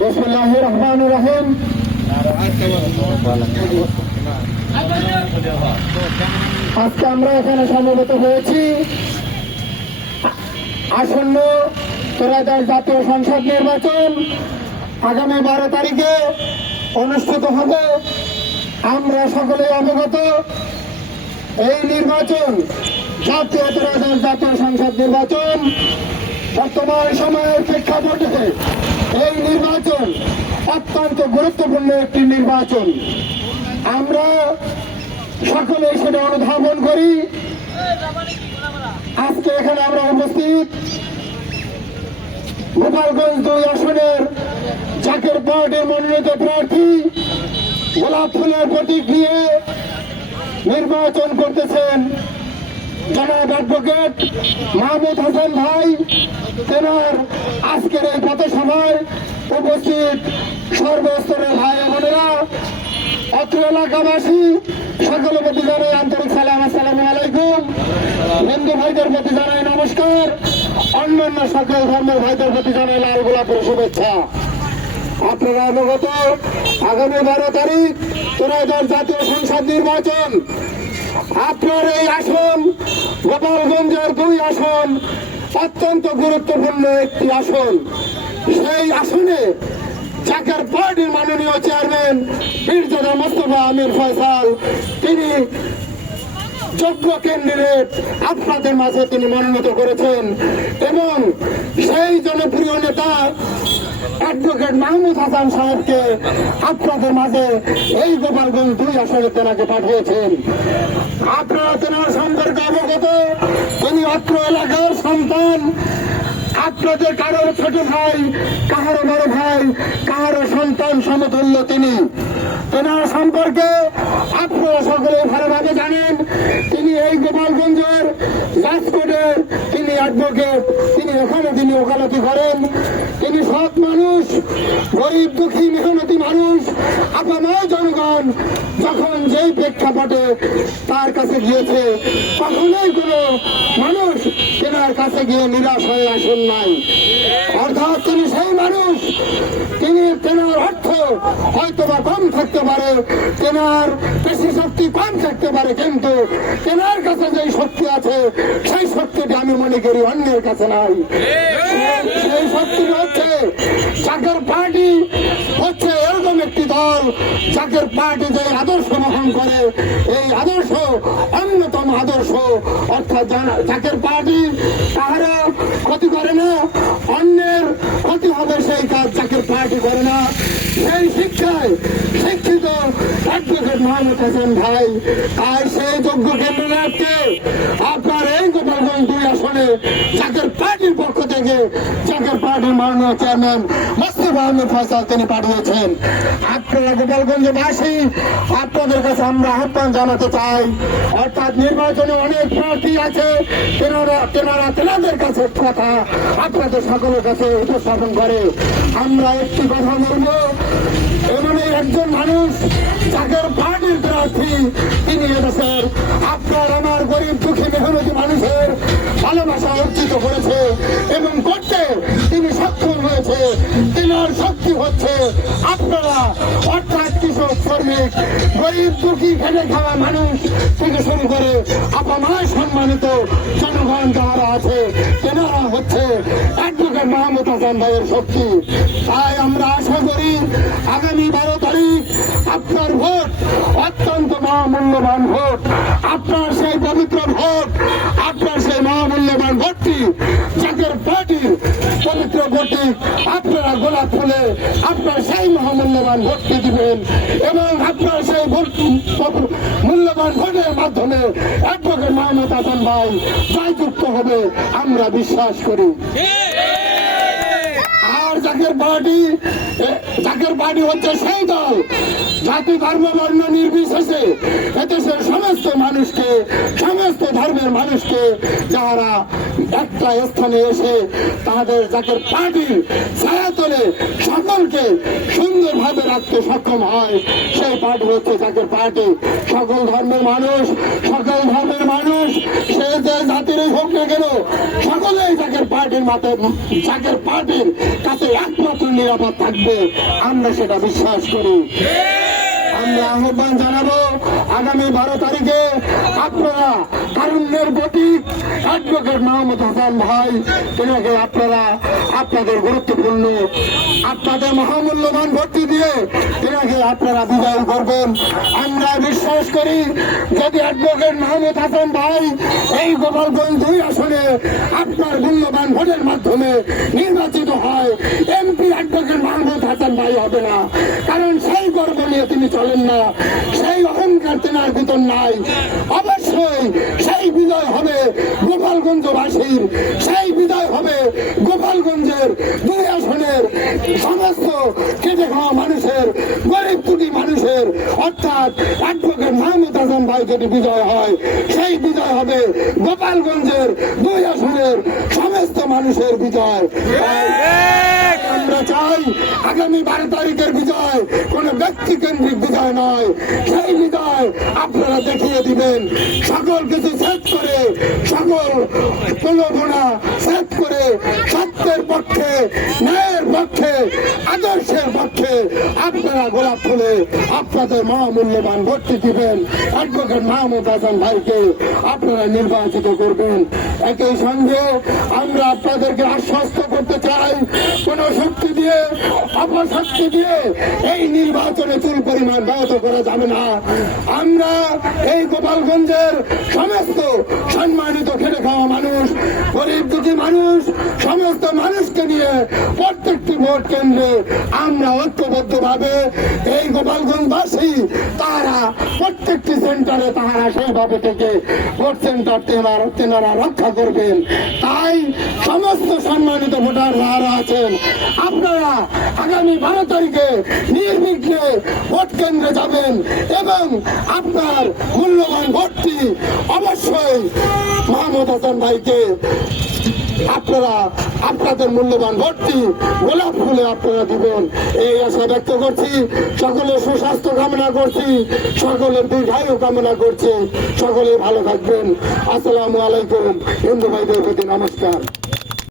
বিসমিল্লাহির রহমানির রহিম। আজকে আমরা এখানে সমবেত হয়েছি আসন্ন ত্রয়োদশ জাতীয় সংসদ নির্বাচন আগামী 12 তারিখে অনুষ্ঠিত হবে। আমরা সকলেই অবগত, এই নির্বাচন ত্রয়োদশ জাতীয় সংসদ নির্বাচন বর্তমান সময়ের প্রেক্ষাপটে এই নির্বাচন অত্যন্ত গুরুত্বপূর্ণ একটি নির্বাচন। আমরা সকলে সেটা অনুধাবন করি। আজকে এখানে আমরা উপস্থিত গোপালগঞ্জ 2 আসনের জাকের পার্টির মনোনীত প্রার্থী গোলাপ ফুলের প্রতীক নিয়ে নির্বাচন করতেছেন জনাব অ্যাডভোকেট মাহমুদ হাসান ভাই। তেনার আজকের এই পথসভায় উপস্থিত সর্বস্তরের ভাই বোনেরা, অত্র এলাকাবাসী সকলের প্রতি জানাই আন্তরিক সালাম, আসসালামু আলাইকুম। হিন্দু ভাইদের প্রতি জানাই নমস্কার, অন্যান্য সকল ধর্মের ভাইদের প্রতি জানাই লাল গোলাপের শুভেচ্ছা। আপনারা অবগত, আগামী 12 তারিখ ত্রয়োদশ জাতীয় সংসদ নির্বাচন। আপনার এই আসন গোপালগঞ্জের 2 আসন অত্যন্ত গুরুত্বপূর্ণ একটি আসন। সেই আসনে জাকের পার্টির মাননীয় চেয়ারম্যান পীরজাদা মোস্তফা আমির ফয়সাল তিনি যোগ্য ক্যান্ডিডেট আপনাদের মাঝে তিনি মনোনীত করেছেন এবং সেই জনপ্রিয় নেতা অ্যাডভোকেট মাহমুদ হাসান সাহেবকে আপনাদের মাঝে এই গোপালগঞ্জ 2 আসনে তেনাকে পাঠিয়েছেন। আপনারা তেনার সম্পর্কে অবগত, তিনি অত্র এলাকার সন্তান। আপনাদের কারোর ছোট ভাই, কাহারো বড় ভাই, কাহারো সন্তান সমতুল্য তিনি। তেনার সম্পর্কে আপনারা সকলে ভালোভাবে জানেন। তিনি এই গোপালগঞ্জের রাজকোটের তিনি অ্যাডভোকেট, তিনি ওখানে তিনি ওকালতি করেন। তিনি সৎ মানুষ, গরিব দুঃখী মেহনতি মানুষ। আপনার জনগণ যখন যেই প্রেক্ষাপটে তার কাছে গিয়েছে, কখনোই কোনো মানুষ তেনার কাছে গিয়ে নিরাশ হয়ে আসেন নাই। অর্থাৎ তিনি সেই মানুষ, তিনি তেনার অর্থ হয়তো বা কম থাকতে পারে, তেনার পেশি শক্তি কম থাকতে পারে, কিন্তু তেনার কাছে যেই শক্তি আছে সেই শক্তিটি আমি মনে করি অন্যের কাছে নাই। সেই শক্তিটি হচ্ছে জাকের পার্টি হচ্ছে এরকম একটি দল, জাকের পার্টি যে আদর্শ বহন করে, এই আদর্শ অন্যতম আদর্শ। অর্থাৎ জাকের পার্টি কাহারও ক্ষতি করে না, অন্যের ক্ষতি হবে সেই কাজ জাকের পার্টি করে না। সেই শিক্ষায় শিক্ষিত অ্যাডভোকেট মাহমুদ হাসান ভাই, আর সেই যোগ্য ক্যান্ডিডেটকে আপনার এই গোপালগঞ্জ 2 আসনে জাকের পার্টির পক্ষ থেকে জাকের পার্টির মাননীয় চেয়ারম্যান মোস্তফা আমির ফয়সাল তিনি পাঠিয়েছেন। আপনারা গোপালগঞ্জবাসী, আপনাদের কাছে আমরা আহ্বান জানাতে চাই, অর্থাৎ নির্বাচনে অনেক প্রার্থী আছে, তেনাদের কাছে কথা আপনাদের সকলের কাছে উপস্থাপন করে। আমরা একটি কথা বলবো, এমনই একজন মানুষ জাকের পার্টির প্রার্থী, তিনি এদেশের আপনার আমার গরিব দুঃখী মেহনতি মানুষের ভালোবাসা অর্জিত করেছে এবং করতে তিনি সক্ষম হয়েছে। তেনার শক্তি হচ্ছে আপনারা, অর্থাৎ কৃষক, শ্রমিক, গরিব দুঃখী খেটে খাওয়া মানুষ থেকে শুরু করে আপনার সম্মানিত জনগণ যারা আছে, তেনারা হচ্ছে অ্যাডভোকেট মাহমুদ হাসান ভাইয়ের শক্তি। তাই আমরা আশা করি আগামী 12 তারিখ আপনার ভোট অত্যন্ত মহামূল্যবান ভোট। আপনার সেই পবিত্র ভোট, আপনার সেই মহামূল্যবান ভোটটি জাকের পার্টির পবিত্র ভোটটি আপনারা গোলাপ ফুলে আপনার সেই মহামূল্যবান ভোটটি দিবেন এবং আপনার সেই মূল্যবান ভোটের মাধ্যমে অ্যাডভোকেট মাহমুদ হাসান ভাই জয়যুক্ত হবে আমরা বিশ্বাস করি। আর জাকের পার্টি হচ্ছে সেই দল, জাতি ধর্ম বর্ণ নির্বিশেষে এদেশের সমস্ত মানুষকে, সমস্ত ধর্মের মানুষকে যারা একটা স্থানে এসে তাদের জাকের পার্টির ছায়া তলে সকলকে সুন্দরভাবে রাখতে সক্ষম হয়, সেই পার্টি হচ্ছে জাকের পার্টি। সকল ধর্মের মানুষ, সকল ধর্মের মানুষ, সে যে জাতিরই হোক না কেন, সকলেই জাকের পার্টির কাছে একমাত্র নিরাপদ থাকবে, আমরা সেটা বিশ্বাস করি। আমরা আহ্বান জানাবো আগামী 12 তারিখে আপনারা তারুণ্যের প্রতীক অ্যাডভোকেট মোহাম্মদ হাসান ভাই, তেনাকে আপনারা আপনাদের গুরুত্বপূর্ণ আপনাদের মহামূল্যবান ভর্তি দিয়ে তেনাকে আপনারা বিদায় করবেন। আমরা বিশ্বাস করি যদি অ্যাডভোকেট মোহাম্মদ হাসান ভাই এই গোপালগঞ্জ 2 আসনে আপনার মূল্যবান ভোটের মাধ্যমে নির্বাচিত হয়, এমপি অ্যাডভোকেট মোহাম্মদ হাসান ভাই হবে না। কারণ সেই গর্ব নিয়ে তিনি চলেন না, সেই অহংকার তেনার ভিতর নাই। অবশ্যই সেই বিজয় হবে গোপালগঞ্জবাসীর, সেই বিজয় হবে গোপালগঞ্জের 2 আসনের সমস্ত কেটে খাওয়া মানুষের, গরিব দুঃখী মানুষের, অর্থাৎ অ্যাডভোকেট মোহাম্মদ হাসান ভাই যদি বিজয় হয়, সেই বিজয় হবে গোপালগঞ্জের 2 আসনের সমস্ত মানুষের বিজয়। আমরা চাই আগামী 12 তারিখের বিজয় কোন ব্যক্তি কেন্দ্রিক বিজয় নয়, সেই বিজয় আপনারা দেখিয়ে দিবেন। সকল কিছু সেট করে, সকল প্রলোভনা সেট করে সত্যের পক্ষে, ন্যায়ের পক্ষে, আদর্শের পক্ষে আপনারা গোলাপ ফুলে আপনাদের মহামূল্যবান ভোটটি দিবেন। অ্যাডভোকেট মোহাম্মদ হাসান ভাইকে আপনারা নির্বাচিত করবেন। একই সঙ্গে আমরা আপনাদেরকে আশ্বস্ত করতে চাই, কোন শক্তি দিয়ে, অপশক্তি দিয়ে এই নির্বাচনে চুল পরিমাণ ব্যাহত করা যাবে না। আমরা এই গোপালগঞ্জের সমস্ত সম্মানিত খেটে খাওয়া মানুষ, গরিব দুঃখী মানুষ, সমস্ত মানুষকে নিয়ে প্রত্যেকটি ভোট কেন্দ্রে আমরা ঐক্যবদ্ধভাবে এই গোপালগঞ্জবাসী তারা প্রত্যেকটি সেন্টারে তারা সেইভাবে থেকে ভোট সেন্টার তেনারা রক্ষা করবেন। তাই সমস্ত সম্মানিত ভোটার যারা আছেন আপনারা আগামী 12 তারিখে নির্বিঘ্নে ভোট কেন্দ্রে যাবেন এবং আপনার মূল্যবান ভোটটি অবশ্যই মোহাম্মদ হাসান ভাইকে আপনারা আপনাদের মূল্যবান ভোটটি গোলাপ ফুলে আপনারা দিবেন, এই আশা ব্যক্ত করছি। সকলের সুস্বাস্থ্য কামনা করছি, সকলের দীর্ঘায়ু কামনা করছি। সকলে ভালো থাকবেন। আসসালামু আলাইকুম। হিন্দু ভাইদের প্রতি নমস্কার।